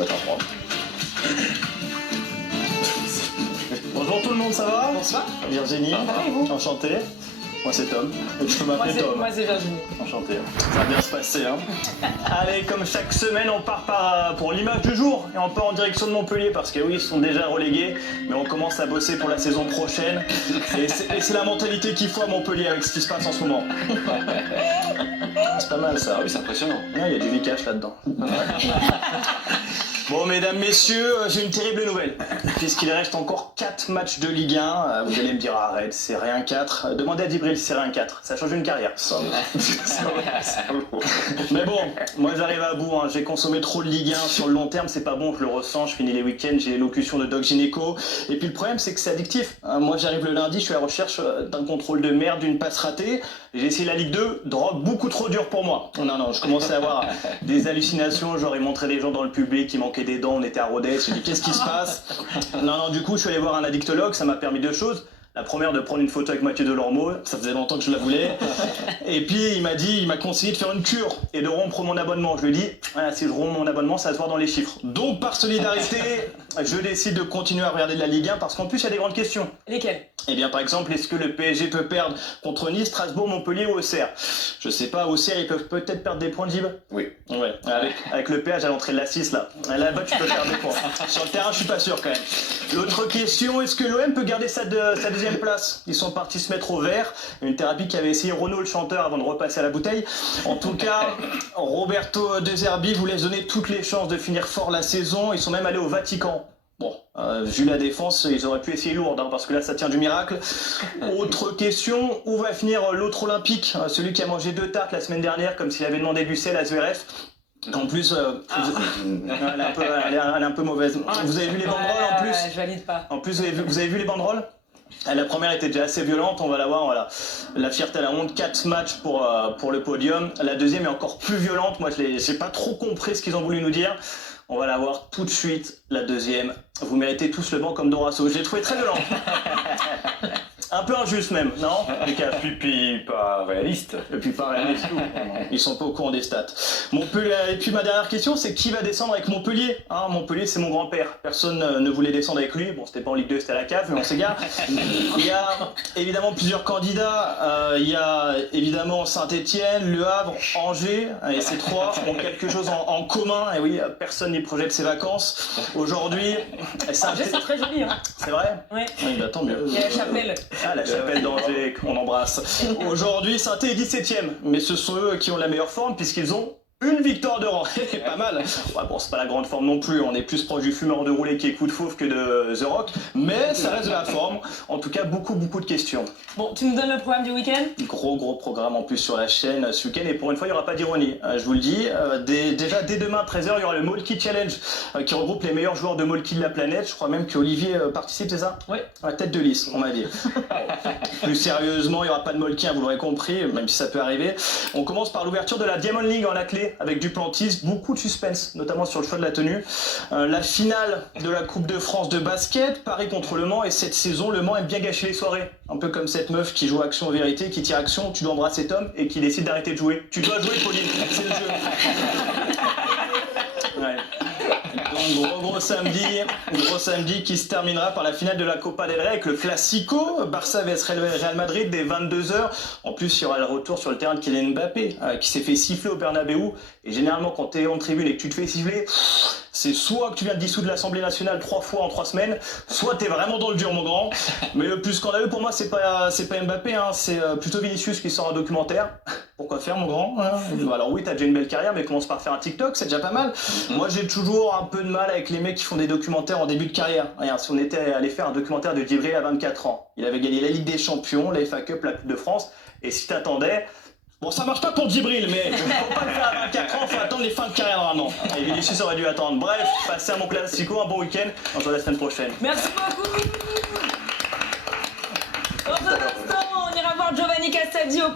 va t'apprendre. Bonjour tout le monde, ça va? Bonsoir. Virginie, Et vous? enchanté. Moi c'est Tom, et tu peux m'appeler Tom. Moi c'est Virginie. Enchanté. Ça va bien se passer, hein. Allez, comme chaque semaine, on part pour l'image du jour et on part en direction de Montpellier parce que oui, ils sont déjà relégués, mais on commence à bosser pour la saison prochaine. Et c'est la mentalité qu'il faut à Montpellier avec ce qui se passe en ce moment. C'est pas mal ça. Ah oui, c'est impressionnant. Il y a du Vikash là-dedans. Bon, mesdames, messieurs, j'ai une terrible nouvelle. Puisqu'il reste encore 4 matchs de Ligue 1, vous allez me dire, arrête, c'est rien 4. Demandez à Dibril si c'est rien 4. Ça change une carrière. Mais bon, moi j'arrive à bout. Hein. J'ai consommé trop de Ligue 1 sur le long terme. C'est pas bon, je le ressens. Je finis les week-ends, j'ai l'élocution de Doc Gynéco. Et puis le problème, c'est que c'est addictif. Moi j'arrive le lundi, je suis à la recherche d'un contrôle de merde, d'une passe ratée. J'ai essayé la Ligue 2, drogue beaucoup trop dure pour moi. Non, je commençais à avoir des hallucinations. J'aurais montré des gens dans le public qui manquaient des dents, on était à Rodez, j'ai dit qu'est-ce qui se passe? Non, du coup je suis allé voir un addictologue, ça m'a permis deux choses. La première, de prendre une photo avec Mathieu Delormeau, ça faisait longtemps que je la voulais. Et puis il m'a conseillé de faire une cure et de rompre mon abonnement. Je lui ai dit, ah, si je romps mon abonnement, ça va se voir dans les chiffres. Donc par solidarité, je décide de continuer à regarder de la Ligue 1 parce qu'en plus il y a des grandes questions. Lesquelles? Eh bien par exemple, est-ce que le PSG peut perdre contre Nice, Strasbourg, Montpellier ou Auxerre? Je sais pas, Auxerre ils peuvent peut-être perdre des points de Gib. Oui. Ouais, avec le péage à l'entrée de la 6 là. Là-bas tu peux perdre des points. Sur le terrain je suis pas sûr quand même. L'autre question, est-ce que l'OM peut garder sa deuxième place? Ils sont partis se mettre au vert, une thérapie qu'avait essayé Renaud le chanteur avant de repasser à la bouteille. En tout cas, Roberto De Zerbi vous laisse donner toutes les chances de finir fort la saison. Ils sont même allés au Vatican. Bon, vu la défense, ils auraient pu essayer lourde, hein, parce que là, ça tient du miracle. Autre question, où va finir l'autre olympique? Celui qui a mangé 2 tartes la semaine dernière, comme s'il avait demandé du sel à Zverev. En plus, elle est un peu mauvaise. Vous avez vu les banderoles en plus? Je valide pas. En plus, vous avez vu les banderoles? La première était déjà assez violente, on va la voir, voilà. La fierté à la honte, 4 matchs pour le podium. La deuxième est encore plus violente, moi j'ai pas trop compris ce qu'ils ont voulu nous dire. On va la voir tout de suite, la deuxième. Vous méritez tous le banc comme Dorasso. Je l'ai trouvé très violent. Un peu injuste même, non? Et puis pas réaliste. Et puis pas réaliste. Ils sont pas au courant des stats. Montpellier. Et puis ma dernière question, c'est qui va descendre avec Montpellier? Hein, Montpellier, c'est mon grand-père. Personne ne voulait descendre avec lui. Bon, c'était pas en Ligue 2, c'était à la cave, mais on s'égare. Il y a évidemment plusieurs candidats. Il y a évidemment Saint-Etienne, Le Havre, Angers. Et ces trois ont quelque chose en commun. Et oui, personne n'y projette ses vacances. Aujourd'hui, Angers, c'est très joli, hein. C'est vrai? Ouais. Oui, bah tant mieux. Il y a la chapelle. Ah, la chapelle d'Angers, qu'on embrasse. Aujourd'hui, Saint-Étienne est 17ème, mais ce sont eux qui ont la meilleure forme puisqu'ils ont une victoire de rang. Pas mal. Ouais, bon, c'est pas la grande forme non plus, on est plus proche du fumeur de roulé qui écoute Fauve que de The Rock, mais ça reste de la forme. En tout cas, beaucoup de questions. Bon, tu nous donnes le programme du week-end? Gros programme en plus sur la chaîne ce week-end, et pour une fois, il n'y aura pas d'ironie. Je vous le dis, déjà dès demain, 13h, il y aura le Molki Challenge qui regroupe les meilleurs joueurs de Molki de la planète. Je crois même qu'Olivier participe, c'est ça? Oui. La tête de liste, on m'a dit. Plus sérieusement, il n'y aura pas de Molki, hein, vous l'aurez compris, même si ça peut arriver. On commence par l'ouverture de la Diamond League en athlée avec Duplantis, beaucoup de suspense, notamment sur le choix de la tenue. La finale de la Coupe de France de basket, Paris contre Le Mans, et cette saison, Le Mans aime bien gâcher les soirées. Un peu comme cette meuf qui joue Action Vérité, qui tire Action, tu dois embrasser Tom, et qui décide d'arrêter de jouer. Tu dois jouer, Pauline, c'est le jeu. Ouais. Donc gros samedi qui se terminera par la finale de la Copa del Rey avec le Classico, Barça vs Real Madrid dès 22h. En plus, il y aura le retour sur le terrain de Kylian Mbappé qui s'est fait siffler au Bernabeu. Et généralement, quand tu es en tribune et que tu te fais siffler, c'est soit que tu viens de dissoudre l'Assemblée nationale 3 fois en 3 semaines, soit tu es vraiment dans le dur, mon grand. Mais le plus scandaleux pour moi, c'est pas Mbappé, hein, c'est plutôt Vinicius qui sort un documentaire. Pourquoi faire, mon grand, hein? Alors oui, t'as déjà une belle carrière, mais commence par faire un TikTok, c'est déjà pas mal. Moi, j'ai toujours un peu de mal avec les mecs qui font des documentaires en début de carrière. Regarde, si on était allé faire un documentaire de Djibril à 24 ans, il avait gagné la Ligue des Champions, la FA Cup, la Coupe de France, et si t'attendais... Bon, ça marche pas pour Djibril, mais faut pas le faire à 24 ans, faut attendre les fins de carrière normalement. Et Vinicius aurait dû attendre. Bref, passez un bon classico, un bon week-end, on se voit la semaine prochaine. Merci beaucoup. Dans un instant, on ira voir Giovanni Castaldi au